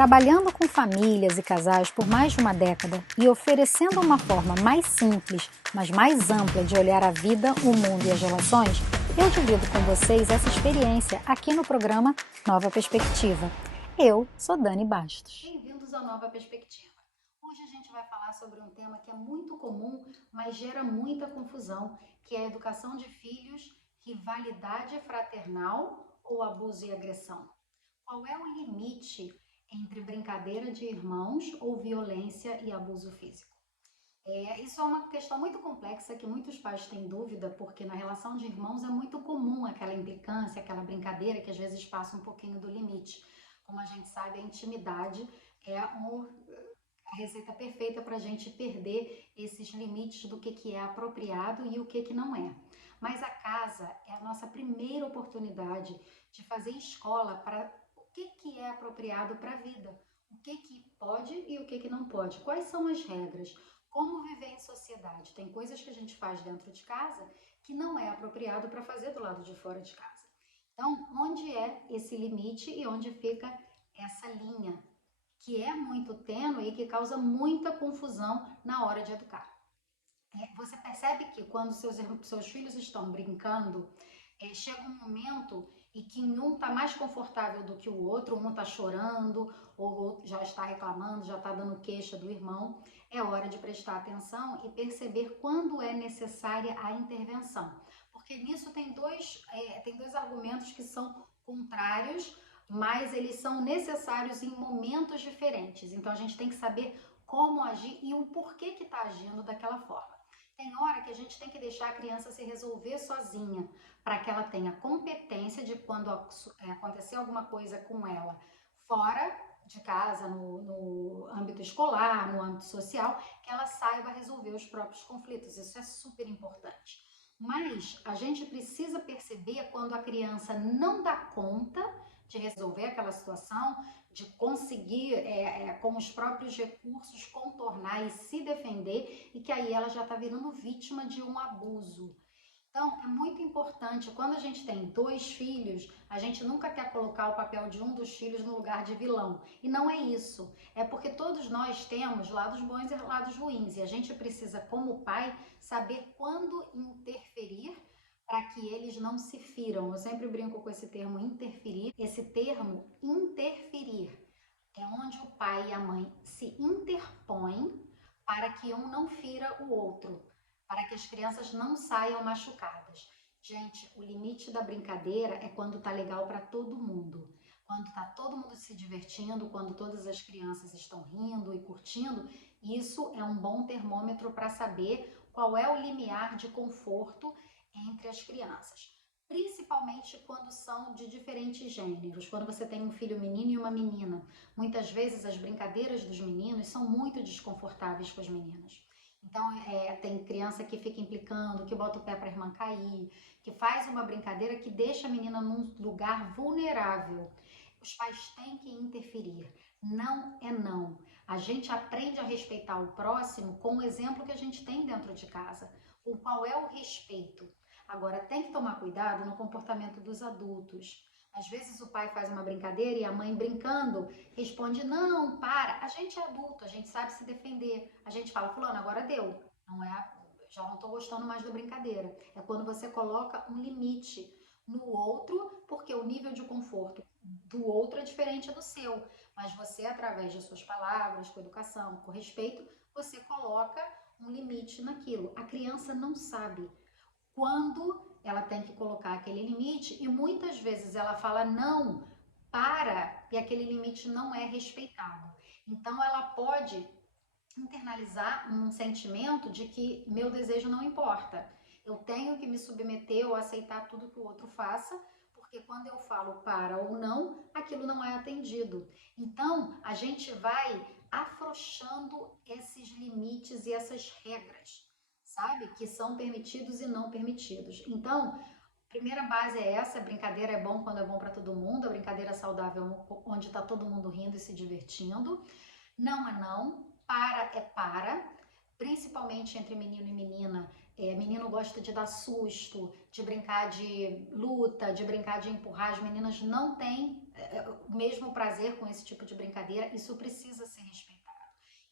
Trabalhando com famílias e casais por mais de uma década e oferecendo uma forma mais simples, mas mais ampla de olhar a vida, o mundo e as relações, eu divido com vocês essa experiência aqui no programa Nova Perspectiva. Eu sou Dani Bastos. Bem-vindos ao Nova Perspectiva. Hoje a gente vai falar sobre um tema que é muito comum, mas gera muita confusão, que é a educação de filhos, rivalidade fraternal ou abuso e agressão. Qual é o limite entre brincadeira de irmãos ou violência e abuso físico? Isso é uma questão muito complexa que muitos pais têm dúvida, porque na relação de irmãos é muito comum aquela implicância, aquela brincadeira que às vezes passa um pouquinho do limite. Como a gente sabe, a intimidade é a receita perfeita para a gente perder esses limites do que é apropriado e o que não é. Mas a casa é a nossa primeira oportunidade de fazer escola para o que é apropriado para a vida, o que pode e o que não pode, quais são as regras, como viver em sociedade. Tem coisas que a gente faz dentro de casa que não é apropriado para fazer do lado de fora de casa. Então, onde é esse limite e onde fica essa linha, que é muito tênue e que causa muita confusão na hora de educar? Você percebe que quando seus filhos estão brincando, chega um momento em que um está mais confortável do que o outro, um está chorando, ou o outro já está reclamando, já está dando queixa do irmão. É hora de prestar atenção e perceber quando é necessária a intervenção. Porque nisso tem dois argumentos que são contrários, mas eles são necessários em momentos diferentes. Então a gente tem que saber como agir e o porquê que está agindo daquela forma. Tem hora que a gente tem que deixar a criança se resolver sozinha, para que ela tenha competência de quando acontecer alguma coisa com ela fora de casa, no âmbito escolar, no âmbito social, que ela saiba resolver os próprios conflitos. Isso é super importante. Mas a gente precisa perceber quando a criança não dá conta de resolver aquela situação, de conseguir, com os próprios recursos, contornar e se defender, e que aí ela já está virando vítima de um abuso. Então, é muito importante, quando a gente tem dois filhos, a gente nunca quer colocar o papel de um dos filhos no lugar de vilão. E não é isso. É porque todos nós temos lados bons e lados ruins. E a gente precisa, como pai, saber quando interferir para que eles não se firam. Eu sempre brinco com esse termo interferir. Esse termo interferir é onde o pai e a mãe se interpõem para que um não fira o outro, para que as crianças não saiam machucadas. Gente, o limite da brincadeira é quando tá legal para todo mundo. Quando tá todo mundo se divertindo, quando todas as crianças estão rindo e curtindo, isso é um bom termômetro para saber qual é o limiar de conforto entre as crianças. Principalmente quando são de diferentes gêneros, quando você tem um filho menino e uma menina. Muitas vezes as brincadeiras dos meninos são muito desconfortáveis com as meninas. Então, tem criança que fica implicando, que bota o pé para a irmã cair, que faz uma brincadeira que deixa a menina num lugar vulnerável. Os pais têm que interferir. Não é não. A gente aprende a respeitar o próximo com o exemplo que a gente tem dentro de casa. O qual é o respeito. Agora, tem que tomar cuidado no comportamento dos adultos. Às vezes o pai faz uma brincadeira e a mãe, brincando, responde: não, para. A gente é adulto, a gente sabe se defender. A gente fala: fulano, agora deu. Não é, já não estou gostando mais da brincadeira. É quando você coloca um limite no outro, porque o nível de conforto do outro é diferente do seu. Mas você, através de suas palavras, com educação, com respeito, você coloca um limite naquilo. A criança não sabe quando ela tem que colocar aquele limite, e muitas vezes ela fala não, para, e aquele limite não é respeitado. Então ela pode internalizar um sentimento de que meu desejo não importa. Eu tenho que me submeter ou aceitar tudo que o outro faça, porque quando eu falo para ou não, aquilo não é atendido. Então a gente vai afrouxando esses limites e essas regras, sabe? Que são permitidos e não permitidos. Então, a primeira base é essa: a brincadeira é bom quando é bom para todo mundo, a brincadeira saudável onde está todo mundo rindo e se divertindo. Não é não, para é para, principalmente entre menino e menina. Menino gosta de dar susto, de brincar de luta, de brincar de empurrar. As meninas não têm o mesmo prazer com esse tipo de brincadeira. Isso precisa ser respeitado.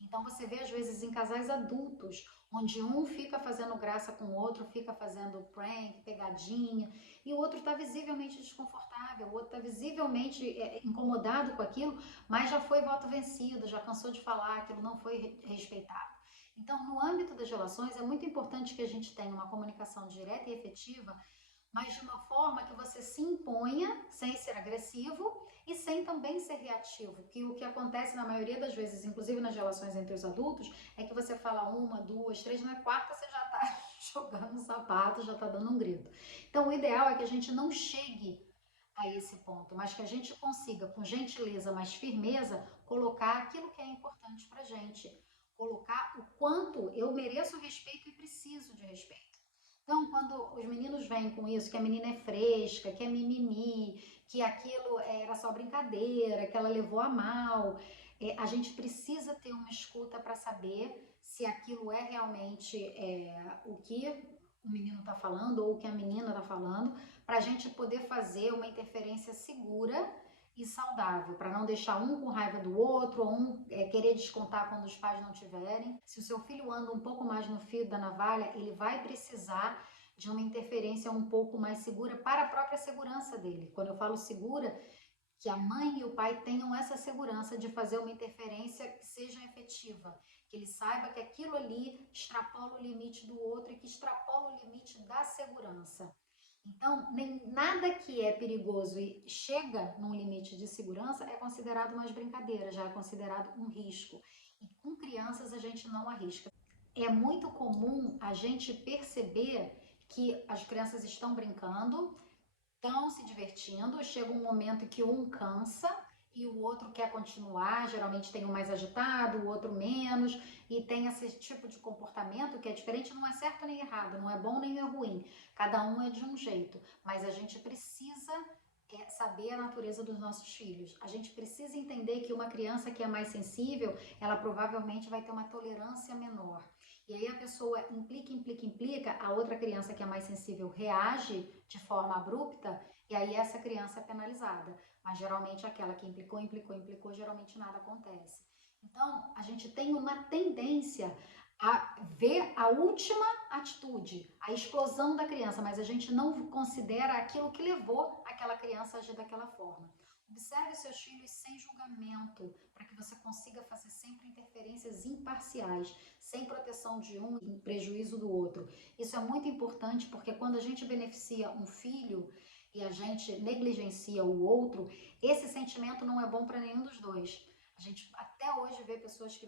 Então você vê às vezes em casais adultos, onde um fica fazendo graça com o outro, fica fazendo prank, pegadinha, e o outro está visivelmente desconfortável, o outro está visivelmente incomodado com aquilo, mas já foi voto vencido, já cansou de falar, aquilo não foi respeitado. Então, no âmbito das relações, é muito importante que a gente tenha uma comunicação direta e efetiva, mas de uma forma que você se imponha sem ser agressivo e sem também ser reativo, que o que acontece na maioria das vezes, inclusive nas relações entre os adultos, é que você fala uma, duas, três, na quarta você já está jogando um sapato, já está dando um grito. Então, o ideal é que a gente não chegue a esse ponto, mas que a gente consiga, com gentileza, mas firmeza, colocar aquilo que é importante pra gente, colocar o quanto eu mereço respeito e preciso de respeito. Então, quando os meninos vêm com isso, que a menina é fresca, que é mimimi, que aquilo era só brincadeira, que ela levou a mal, a gente precisa ter uma escuta para saber se aquilo é realmente o que o menino está falando ou o que a menina está falando, para a gente poder fazer uma interferência segura e saudável, para não deixar um com raiva do outro, ou um querer descontar quando os pais não tiverem. Se o seu filho anda um pouco mais no fio da navalha, ele vai precisar de uma interferência um pouco mais segura para a própria segurança dele. Quando eu falo segura, que a mãe e o pai tenham essa segurança de fazer uma interferência que seja efetiva, que ele saiba que aquilo ali extrapola o limite do outro e que extrapola o limite da segurança. Então, nem nada que é perigoso e chega num limite de segurança é considerado mais brincadeira, já é considerado um risco. E com crianças a gente não arrisca. É muito comum a gente perceber que as crianças estão brincando, estão se divertindo, chega um momento que um cansa e o outro quer continuar, geralmente tem um mais agitado, o outro menos, e tem esse tipo de comportamento que é diferente, não é certo nem errado, não é bom nem é ruim, cada um é de um jeito, mas a gente precisa saber a natureza dos nossos filhos. A gente precisa entender que uma criança que é mais sensível, ela provavelmente vai ter uma tolerância menor. E aí a pessoa implica, a outra criança que é mais sensível reage de forma abrupta, e aí essa criança é penalizada. Mas geralmente aquela que implicou, geralmente nada acontece. Então, a gente tem uma tendência a ver a última atitude, a explosão da criança, mas a gente não considera aquilo que levou aquela criança a agir daquela forma. Observe seus filhos sem julgamento, para que você consiga fazer sempre interferências imparciais, sem proteção de um em prejuízo do outro. Isso é muito importante porque quando a gente beneficia um filho e a gente negligencia o outro, esse sentimento não é bom para nenhum dos dois. A gente até hoje vê pessoas que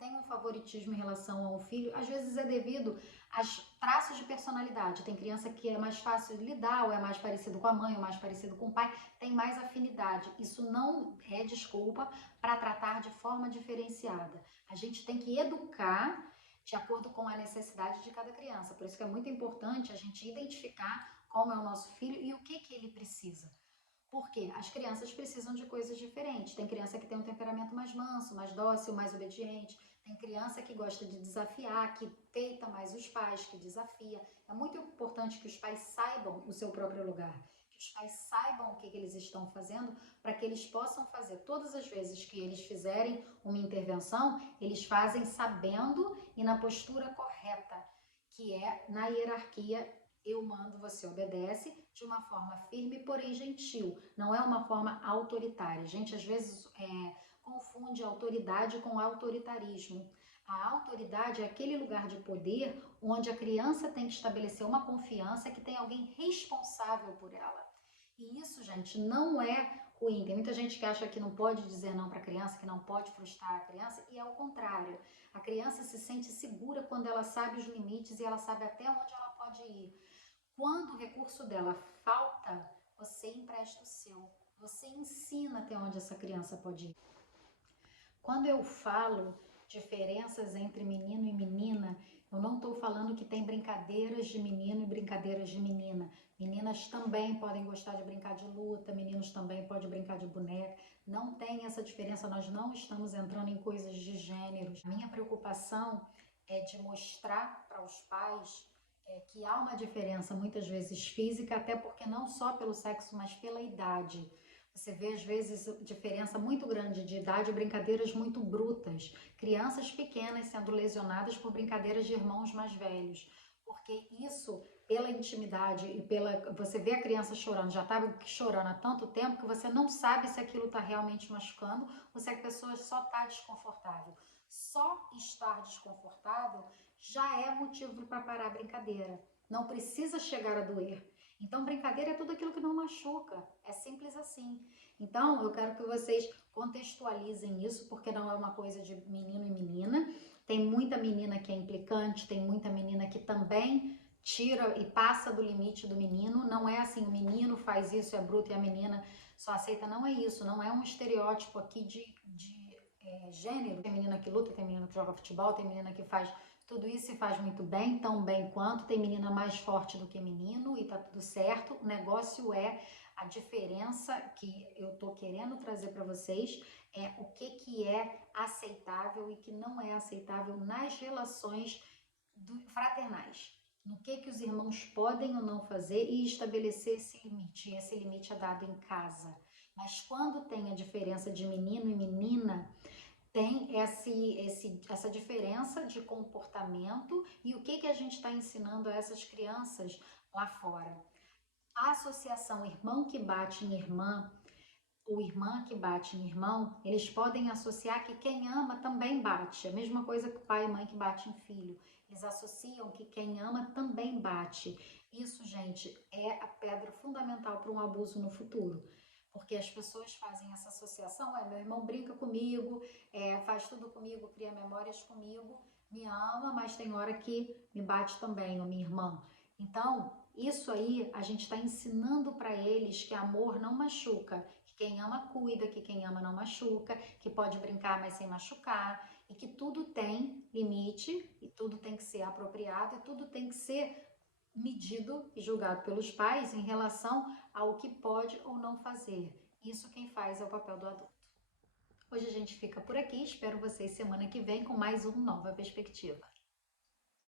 têm um favoritismo em relação a um filho, às vezes é devido aos traços de personalidade. Tem criança que é mais fácil de lidar, ou é mais parecido com a mãe, ou mais parecido com o pai, tem mais afinidade. Isso não é desculpa para tratar de forma diferenciada. A gente tem que educar de acordo com a necessidade de cada criança. Por isso que é muito importante a gente identificar como é o nosso filho e o que ele precisa. Porque as crianças precisam de coisas diferentes. Tem criança que tem um temperamento mais manso, mais dócil, mais obediente. Tem criança que gosta de desafiar, que peita mais os pais, que desafia. É muito importante que os pais saibam o seu próprio lugar, que os pais saibam o que eles estão fazendo, para que eles possam fazer. Todas as vezes que eles fizerem uma intervenção, eles fazem sabendo e na postura correta, que é na hierarquia. Eu mando, você obedece, de uma forma firme, porém gentil. Não é uma forma autoritária. A gente, às vezes, confunde autoridade com autoritarismo. A autoridade é aquele lugar de poder onde a criança tem que estabelecer uma confiança que tem alguém responsável por ela. E isso, gente, não é ruim. Tem muita gente que acha que não pode dizer não para a criança, que não pode frustrar a criança, e é o contrário. A criança se sente segura quando ela sabe os limites e ela sabe até onde ela pode ir. Quando o recurso dela falta, você empresta o seu. Você ensina até onde essa criança pode ir. Quando eu falo diferenças entre menino e menina, eu não estou falando que tem brincadeiras de menino e brincadeiras de menina. Meninas também podem gostar de brincar de luta, meninos também podem brincar de boneca. Não tem essa diferença, nós não estamos entrando em coisas de gêneros. A minha preocupação é de mostrar para os pais que há uma diferença muitas vezes física, até porque não só pelo sexo, mas pela idade. Você vê às vezes diferença muito grande de idade, brincadeiras muito brutas, crianças pequenas sendo lesionadas por brincadeiras de irmãos mais velhos, porque isso, pela intimidade e pela você vê a criança chorando, já estava chorando há tanto tempo que você não sabe se aquilo está realmente machucando ou se a pessoa só está desconfortável. Só estar desconfortável já é motivo para parar a brincadeira. Não precisa chegar a doer. Então, brincadeira é tudo aquilo que não machuca. É simples assim. Então, eu quero que vocês contextualizem isso, porque não é uma coisa de menino e menina. Tem muita menina que é implicante, tem muita menina que também tira e passa do limite do menino. Não é assim, o menino faz isso, é bruto, e a menina só aceita. Não é isso, não é um estereótipo aqui de gênero. Tem menina que luta, tem menina que joga futebol, tem menina que faz tudo isso se faz muito bem, tão bem quanto. Tem menina mais forte do que menino e tá tudo certo. O negócio é a diferença que eu tô querendo trazer para vocês é o que é aceitável e que não é aceitável nas relações fraternais. No que os irmãos podem ou não fazer e estabelecer esse limite. Esse limite é dado em casa. Mas quando tem a diferença de menino e menina, tem essa diferença de comportamento e o que a gente está ensinando a essas crianças lá fora. A associação irmão que bate em irmã ou irmã que bate em irmão, eles podem associar que quem ama também bate. A mesma coisa que o pai e mãe que bate em filho. Eles associam que quem ama também bate. Isso, gente, é a pedra fundamental para um abuso no futuro. Porque as pessoas fazem essa associação, meu irmão brinca comigo, faz tudo comigo, cria memórias comigo, me ama, mas tem hora que me bate também, ou minha irmã. Então, isso aí a gente está ensinando para eles que amor não machuca, que quem ama cuida, que quem ama não machuca, que pode brincar, mas sem machucar, e que tudo tem limite, e tudo tem que ser apropriado, e tudo tem que ser medido e julgado pelos pais em relação ao que pode ou não fazer. Isso quem faz é o papel do adulto. Hoje a gente fica por aqui, espero vocês semana que vem com mais um Nova Perspectiva.